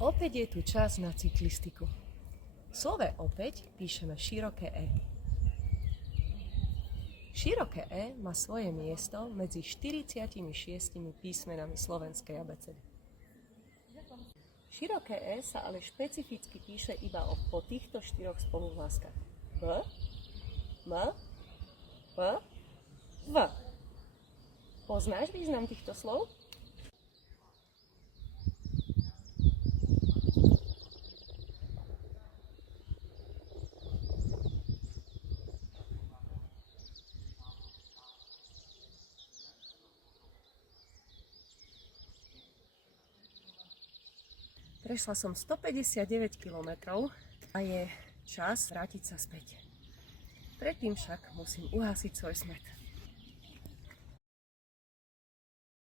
Opäť je tu čas na cyklistiku. V slove opäť píšeme široké E. Široké E má svoje miesto medzi 46 písmenami slovenskej abecedy. Široké E sa ale špecificky píše iba po týchto štyroch spoluhláskach. B, M, P, V. Poznáš význam týchto slov? Prešla som 159 km a je čas vrátiť sa späť. Predtým však musím uhasiť svoj smet.